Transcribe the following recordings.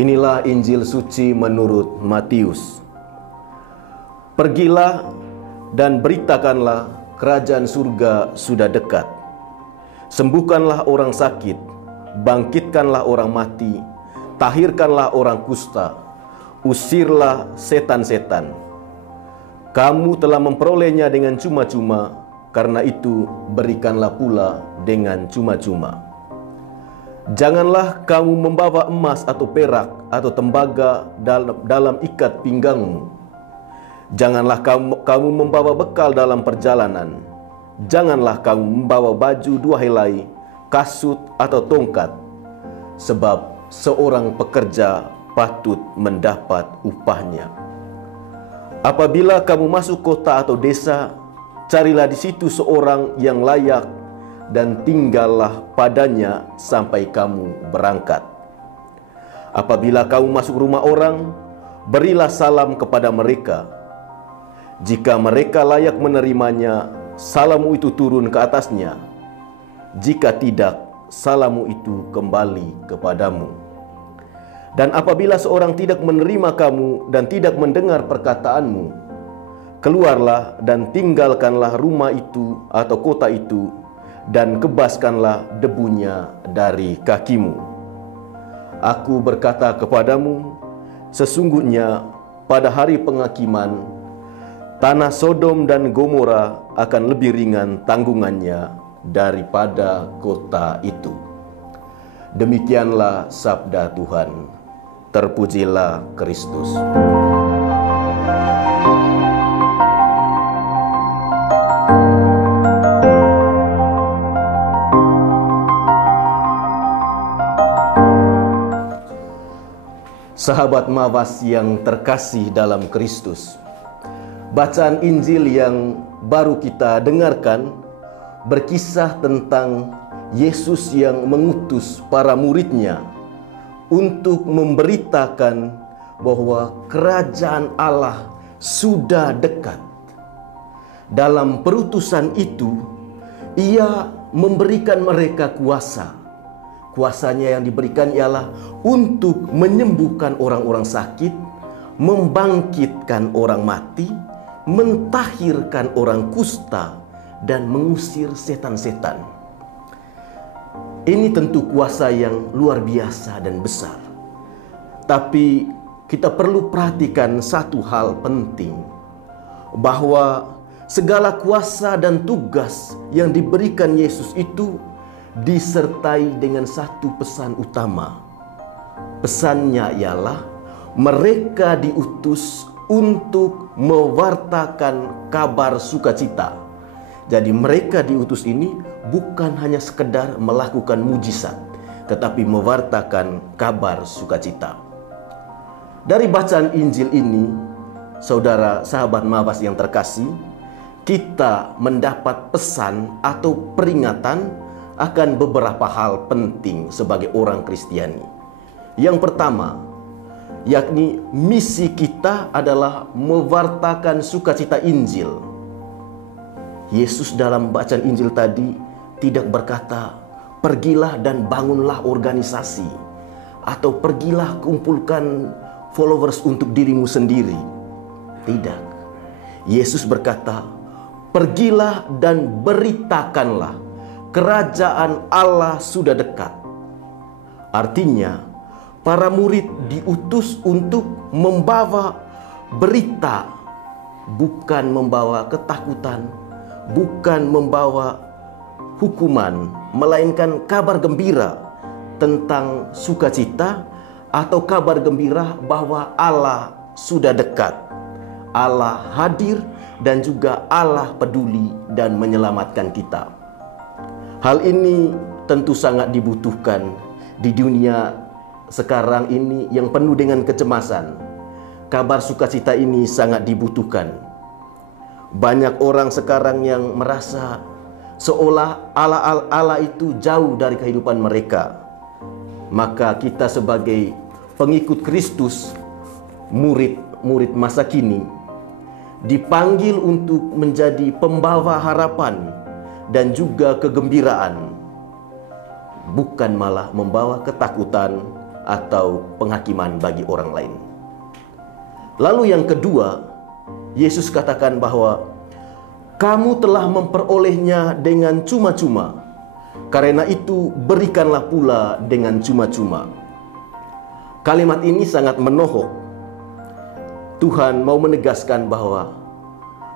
Inilah Injil suci menurut Matius. Pergilah dan beritakanlah kerajaan surga sudah dekat. Sembuhkanlah orang sakit, bangkitkanlah orang mati, tahirkanlah orang kusta, usirlah setan-setan. Kamu telah memperolehnya dengan cuma-cuma, karena itu berikanlah pula dengan cuma-cuma. Janganlah kamu membawa emas atau perak atau tembaga dalam ikat pinggangmu. Janganlah kamu membawa bekal dalam perjalanan. Janganlah kamu membawa baju dua helai, kasut atau tongkat, sebab seorang pekerja patut mendapat upahnya. Apabila kamu masuk kota atau desa, carilah di situ seorang yang layak dan tinggallah padanya sampai kamu berangkat. Apabila kamu masuk rumah orang, berilah salam kepada mereka. Jika mereka layak menerimanya, salammu itu turun ke atasnya. Jika tidak, salammu itu kembali kepadamu. Dan apabila seorang tidak menerima kamu dan tidak mendengar perkataanmu, keluarlah dan tinggalkanlah rumah itu atau kota itu, dan kebaskanlah debunya dari kakimu. Aku berkata kepadamu, sesungguhnya pada hari penghakiman, tanah Sodom dan Gomora akan lebih ringan tanggungannya daripada kota itu. Demikianlah sabda Tuhan. Terpujilah Kristus. Sahabat Mawas yang terkasih dalam Kristus, bacaan Injil yang baru kita dengarkan berkisah tentang Yesus yang mengutus para muridnya untuk memberitakan bahwa kerajaan Allah sudah dekat. Dalam perutusan itu, Ia memberikan mereka kuasa. Kuasanya yang diberikan ialah untuk menyembuhkan orang-orang sakit, membangkitkan orang mati, mentahirkan orang kusta, dan mengusir setan-setan. Ini tentu kuasa yang luar biasa dan besar. Tapi kita perlu perhatikan satu hal penting, bahwa segala kuasa dan tugas yang diberikan Yesus itu disertai dengan satu pesan utama. Pesannya ialah mereka diutus untuk mewartakan kabar sukacita. Jadi mereka diutus ini bukan hanya sekedar melakukan mujizat, tetapi mewartakan kabar sukacita. Dari bacaan Injil ini, saudara sahabat Mawas yang terkasih, kita mendapat pesan atau peringatan akan beberapa hal penting sebagai orang Kristiani. Yang pertama, yakni misi kita adalah mewartakan sukacita Injil. Yesus dalam bacaan Injil tadi tidak berkata, pergilah dan bangunlah organisasi, atau pergilah kumpulkan followers untuk dirimu sendiri. Tidak. Yesus berkata, pergilah dan beritakanlah kerajaan Allah sudah dekat. Artinya, para murid diutus untuk membawa berita, bukan membawa ketakutan, bukan membawa hukuman, melainkan kabar gembira tentang sukacita atau kabar gembira bahwa Allah sudah dekat. Allah hadir dan juga Allah peduli dan menyelamatkan kita. Hal ini tentu sangat dibutuhkan di dunia sekarang ini yang penuh dengan kecemasan. Kabar sukacita ini sangat dibutuhkan. Banyak orang sekarang yang merasa seolah Allah itu jauh dari kehidupan mereka. Maka kita sebagai pengikut Kristus, murid masa kini, dipanggil untuk menjadi pembawa harapan dan juga kegembiraan, bukan malah membawa ketakutan atau penghakiman bagi orang lain. Lalu yang kedua, Yesus katakan bahwa kamu telah memperolehnya dengan cuma-cuma, karena itu berikanlah pula dengan cuma-cuma. Kalimat ini sangat menohok. Tuhan mau menegaskan bahwa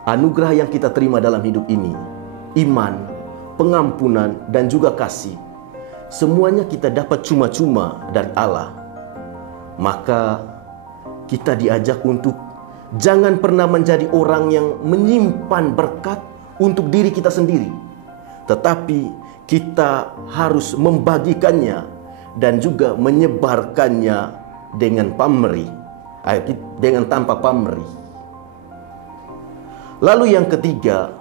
anugerah yang kita terima dalam hidup ini, iman, pengampunan, dan juga kasih, semuanya kita dapat cuma-cuma dari Allah. Maka kita diajak untuk jangan pernah menjadi orang yang menyimpan berkat untuk diri kita sendiri, tetapi kita harus membagikannya dan juga menyebarkannya dengan pamrih, dengan tanpa pamrih. Lalu yang ketiga,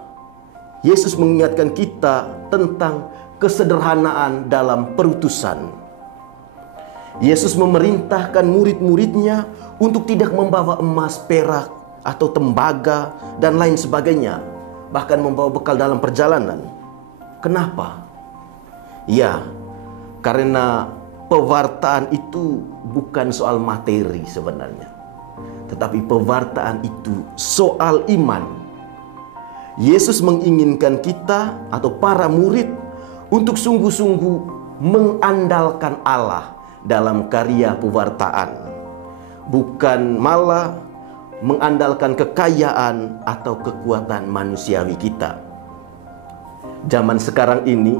Yesus mengingatkan kita tentang kesederhanaan dalam perutusan. Yesus memerintahkan murid-muridnya untuk tidak membawa emas, perak, atau tembaga, dan lain sebagainya, bahkan membawa bekal dalam perjalanan. Kenapa? Ya, karena pewartaan itu bukan soal materi sebenarnya, tetapi pewartaan itu soal iman. Yesus menginginkan kita atau para murid untuk sungguh-sungguh mengandalkan Allah dalam karya pewartaan, bukan malah mengandalkan kekayaan atau kekuatan manusiawi kita. Zaman sekarang ini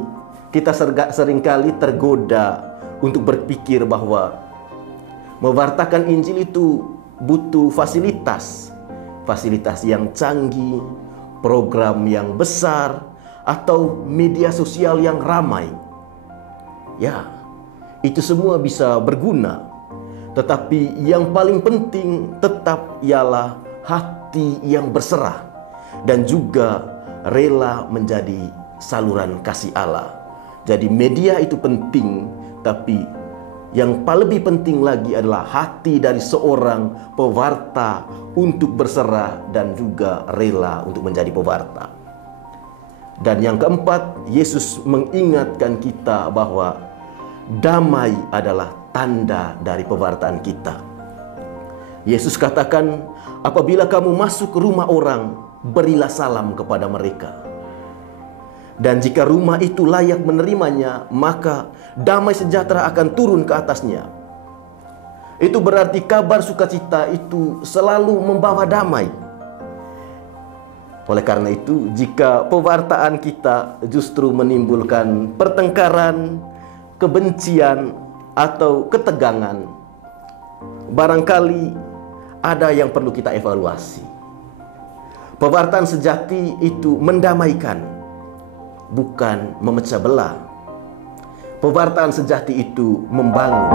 kita seringkali tergoda untuk berpikir bahwa mewartakan Injil itu butuh fasilitas yang canggih, program yang besar, atau media sosial yang ramai. Ya, itu semua bisa berguna, tetapi yang paling penting tetap ialah hati yang berserah dan juga rela menjadi saluran kasih Allah. Jadi media itu penting, tapi yang lebih penting lagi adalah hati dari seorang pewarta untuk berserah dan juga rela untuk menjadi pewarta. Dan yang keempat, Yesus mengingatkan kita bahwa damai adalah tanda dari pewartaan kita. Yesus katakan, apabila kamu masuk ke rumah orang, berilah salam kepada mereka. Dan jika rumah itu layak menerimanya, maka damai sejahtera akan turun ke atasnya. Itu berarti kabar sukacita itu selalu membawa damai. Oleh karena itu, jika pewartaan kita justru menimbulkan pertengkaran, kebencian, atau ketegangan, barangkali ada yang perlu kita evaluasi. Pewartaan sejati itu mendamaikan, bukan memecah belah. Pewartaan sejati itu membangun.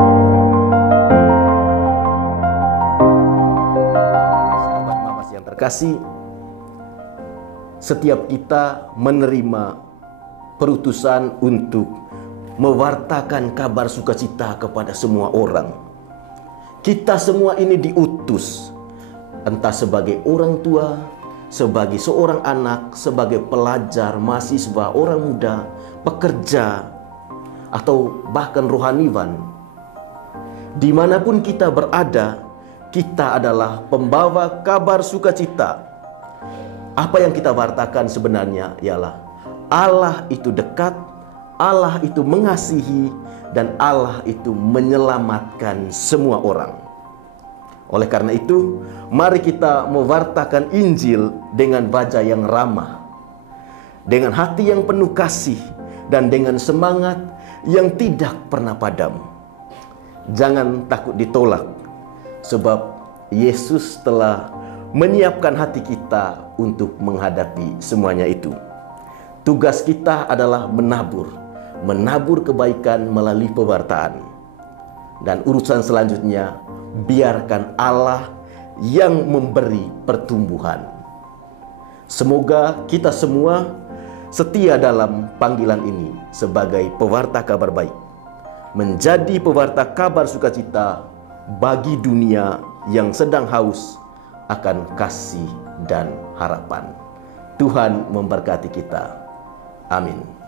Sahabat Mamas yang terkasih, setiap kita menerima perutusan untuk mewartakan kabar sukacita kepada semua orang. Kita semua ini diutus, entah sebagai orang tua, sebagai seorang anak, sebagai pelajar, mahasiswa, orang muda, pekerja, atau bahkan rohaniwan. Dimanapun kita berada, kita adalah pembawa kabar sukacita. Apa yang kita wartakan sebenarnya ialah Allah itu dekat, Allah itu mengasihi, dan Allah itu menyelamatkan semua orang. Oleh karena itu, mari kita mewartakan Injil dengan wajah yang ramah, dengan hati yang penuh kasih, dan dengan semangat yang tidak pernah padam. Jangan takut ditolak, sebab Yesus telah menyiapkan hati kita untuk menghadapi semuanya itu. Tugas kita adalah menabur kebaikan melalui pewartaan. Dan urusan selanjutnya, biarkan Allah yang memberi pertumbuhan. Semoga kita semua setia dalam panggilan ini sebagai pewarta kabar baik, menjadi pewarta kabar sukacita bagi dunia yang sedang haus akan kasih dan harapan. Tuhan memberkati kita. Amin.